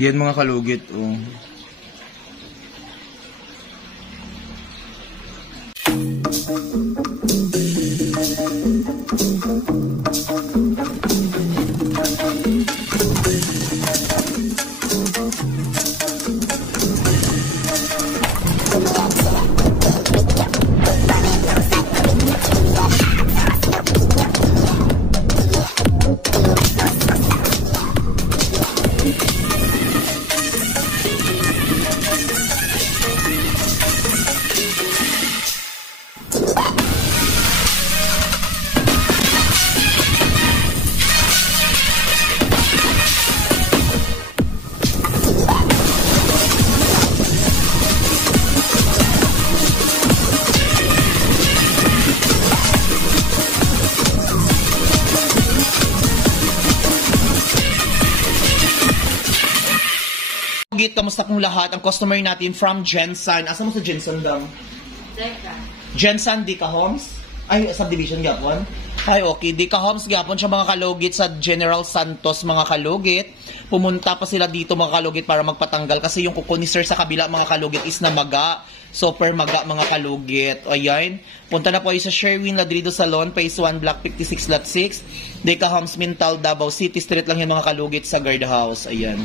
Yan mga kalugit, oh. Kamusta kong lahat? Ang customer natin from Jensen. Asa mo sa Jensen lang? Jensen, Dika Homes? Ay, subdivision gapon? Ay, okay. Dika Homes gapon siya mga kalugit sa General Santos mga kalugit. Pumunta pa sila dito mga kalugit para magpatanggal kasi yung kuko ni sir sa kabila mga kalugit is na maga. Super maga mga kalugit. Ayan. Punta na po ay sa Sherwin Ladrido Salon, Phase 1, Block 56, Lot 6. Dika Homes, Mintal, Davao City. Street lang yan mga kalugit sa guardhouse. Ayan.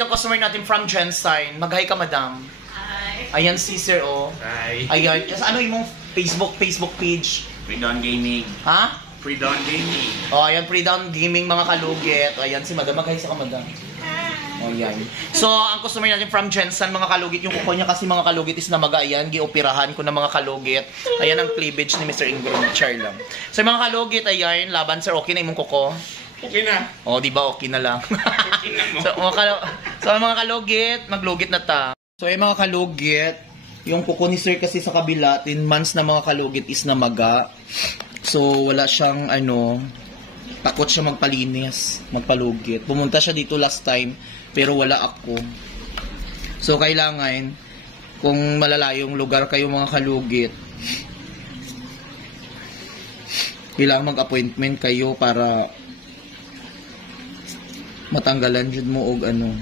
Ang customer natin from Jenstein. Mag-hi ka, madam. Hi. Ayan si sir, oh. Hi. Ayan. Ano yung Facebook page? Pre-Dawn Gaming. Ha? Pre-Dawn Gaming. Oh, ayan, Pre-Dawn Gaming mga kalugit. Ayan si madam. Mag-hi sa ka, madam. Oh, ayan. So, ang customer natin from Jensen, mga kalugit, yung kuko niya kasi mga kalugit is namaga. Ayan, gioperahan ko na mga kalugit. Ayan ang cleavage ni Mr. Ingram. Char lang. So, mga kalugit, ayan, laban sir, okay na yung kuko? Okay na. Oh, di ba okay na lang? Okay na mo. So, mga kalugit, maglugit na ta. So, yung mga kalugit, yung kuko ni sir kasi sa kabila, 10 months na mga kalugit is namaga. So, wala siyang, takot siya magpalinis, magpalugit. Pumunta siya dito last time, pero wala ako. So, kailangan, kung malalayong lugar kayo mga kalugit, kailangan mag-appointment kayo para matanggalan jud mo og ano.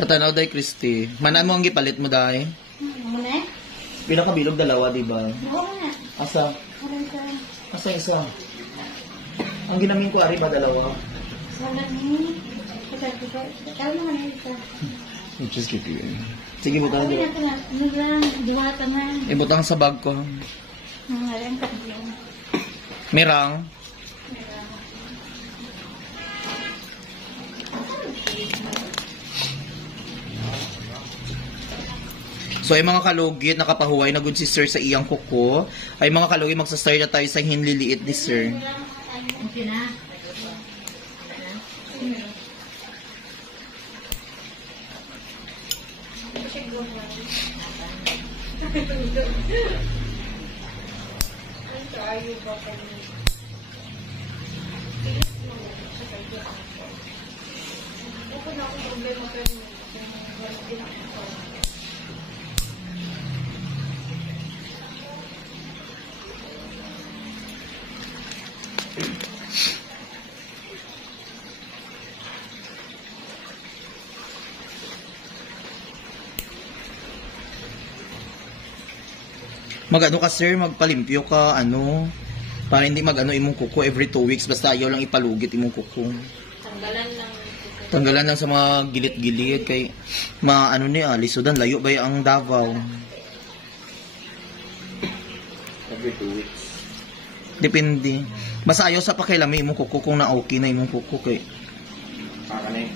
Katanaw day Christy. Manan mo ang gipalit mo day? Muna? Pila ka bilog dalawa, di ba? Oo na. Asa? Asa isa? Ang ginamin ko ari ba dalawa? Salat ni. Kaya naman ito. Just keep you. Sige, butang Sabi dito. na ito na. Ano lang, duwata na. Ibutang sa bag ko. Nangalan ka din. Mirang. So ay mga kalugit, nakapahuway na good si sir sa iyang kuko. Ay mga kalugit, magsa-start na tayo sa hinliliit ni sir. Okay na. Mag-ano ka sir, magpalimpyo ka, para hindi mag-ano imong kuko every 2 weeks, basta ayaw lang ipalugit imong kuko. Tanggalan lang sa mga gilit-gilit, kay, lisudan, layo ba ang Davao? Every 2 weeks. Depende. Basta ayaw sa pakilami imong kuko kung na okay na imong kuko, kay. Para na eh.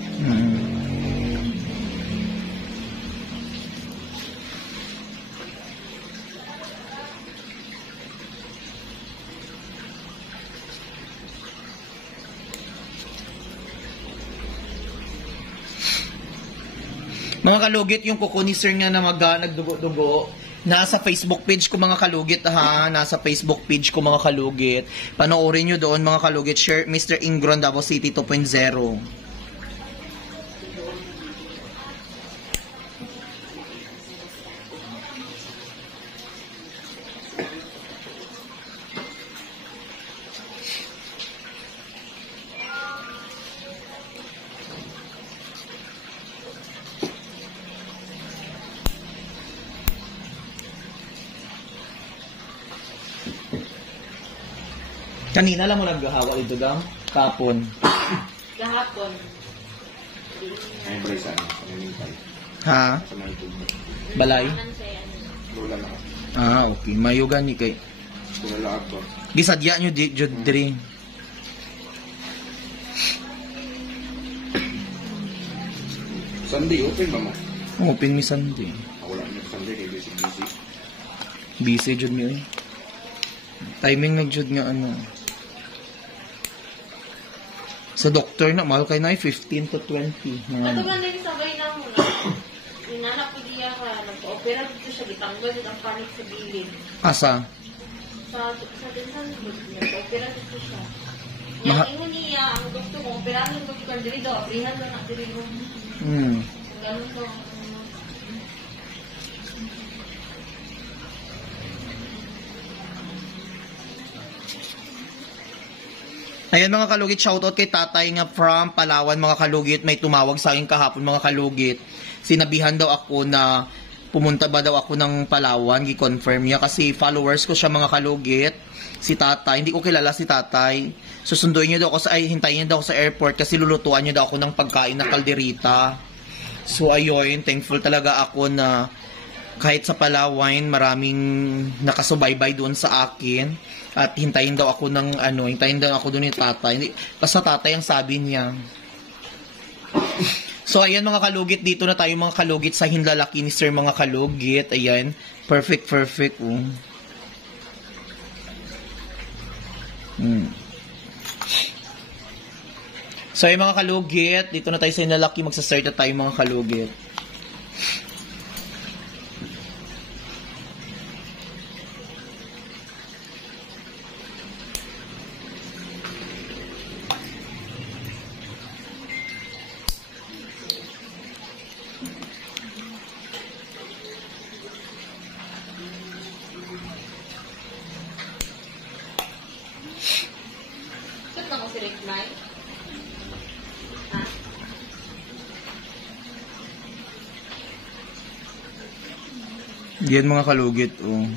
Mga kalugit, yung kuko ni sir nga na nagdugo-dugo, Nasa Facebook page ko mga kalugit ha. Nasa Facebook page ko mga kalugit. Panoorin nyo doon mga kalugit. Share Mr. Ingron Davao City 2.0. Kanina lang mo naghahawa ito daw? Kapon. Kahapon. Ay, bray sa ano. Ha? Sa mga ito. Balay? Lola lang. Ah, okay. Mayugan ni kay. Lola ako. Gisadya nyo di, jud diri. Sunday, open ba mo? Open mi Sunday. Wala na Sunday, kay busy. Busy jud mi eh. Timing na jud nga ano. Sa doktor na, mahal kayo na 15 to 20. Ato ba nang sabay na mo na? Inanak ko diya ka, nagpa-opera dito siya, ditanggal dito ang panik sa gilid. Asa? Sa tinsan, nagpa-opera dito siya. Maha- Yang ingon niya, ang gusto ko, operahan ko dito diri daw, abrihan na na diri mo. Ganun ko. Ayan mga kalugit, shoutout kay tatay nga from Palawan mga kalugit. May tumawag sa akin kahapon mga kalugit. Sinabihan daw ako na pumunta ba daw ako ng Palawan, gi-confirm niya kasi followers ko siya mga kalugit. Si tatay, hindi ko kilala si tatay. Susunduin niya daw ako hintayin niya daw ako sa airport kasi lulutuan niya daw ako ng pagkain na kalderita. So ayun, thankful talaga ako na kahit sa Palawan, maraming nakasubaybay doon sa akin. At hintayin daw ako hintayin daw ako doon ni tatay. Basta tatay ang sabi niya. So, ayan mga kalugit, dito na tayo mga kalugit sa hinlalaki ni Sir mga kalugit. Ayan, perfect. Oh. So, ayan mga kalugit, dito na tayo sa hinlalaki, magsastart na tayo mga kalugit. Saan na ko si Rick Knight? Ha? Yan mga kalugit, oh.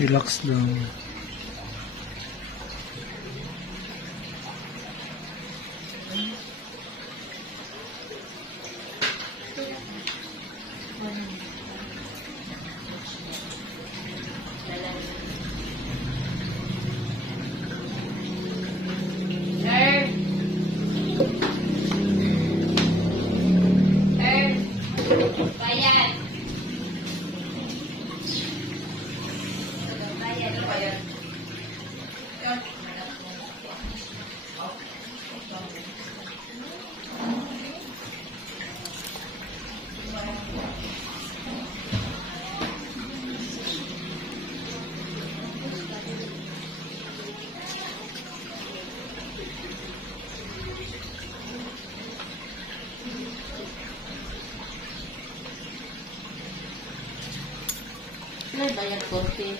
Relax lang. Bayan. May bayad 40.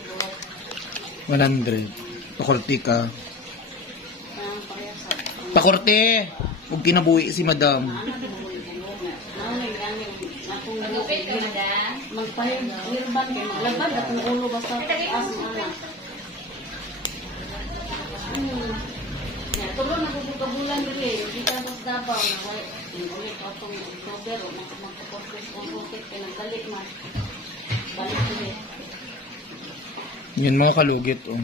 100. Pakorte ka. Pakorte! Huwag kinabuhi si madam. Magpahirban kayo, maglabad at ang ulo basta taas mo na. Tulo na bubuka-bulan dili, kita sa Davao na wala ulit atong October o magpapos kung rocket kaya nagbalik man. Balik ulit. Yan mga kalugit. Oh.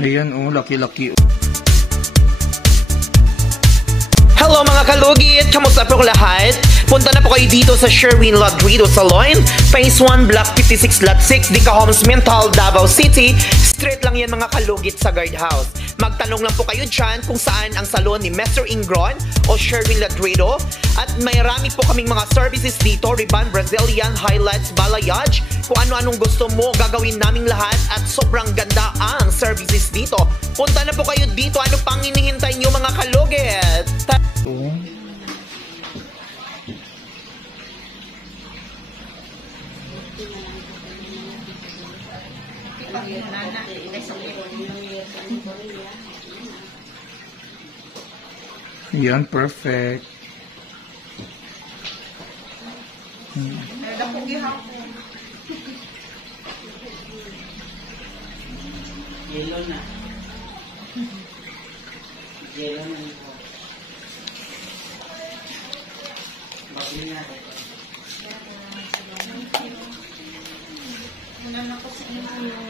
Ayan, oh, laki-laki. Hello mga kalugit! Kamusta po lahat? Punta na po kayo dito sa Sherwin Ladrido Salon, Phase 1, Block 56, Lot 6, Dica Homes, Mental, Davao City. Straight lang yan mga kalugit sa guardhouse. Magtanong lang po kayo dyan kung saan ang salon ni Mr. Ingron o Sherwin Ladrido. At mayroon po kaming mga services dito, Ribbon, Brazilian, Highlights, Balayage. Kung ano-anong gusto mo, gagawin naming lahat at sobrang ganda ang services dito. Punta na po kayo dito. Ano pang hinihintay nyo mga kalugit? Yan, perfect. Yellow na. Yellow na ito. Bagay na.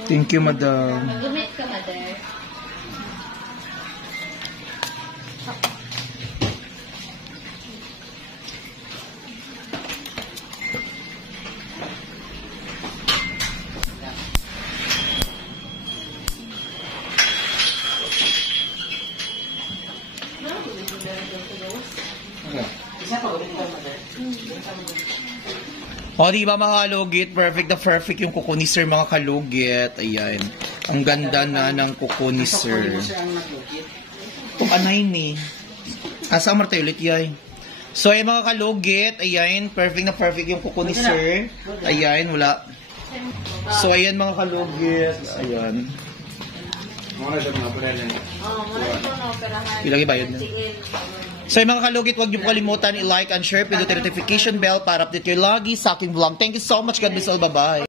Thank you, madam. Mag-gumit ka, mother. Isa pa ulit ka, mother. O, di ba mga kalugit? Perfect na perfect yung kuko ni Sir mga kalugit. Ayan. Ang ganda na ng kuko ni Sir. Ang naglukit. Kung anay ni. Asa ang martay ulit yay. So, ay mga kalugit. Ayan. Perfect na perfect yung kuko ni Sir. Ayan. Wala. So, ayan mga kalugit. Ayan. Mga na siya mga panela niya. Muna ito na operahan. Ilagay bayad na. So mga kalugit, huwag niyo po kalimutan i-like and share, pindutin notification bell para update kayo lagi sa aking vlog. Thank you so much. God bless all. Bye-bye.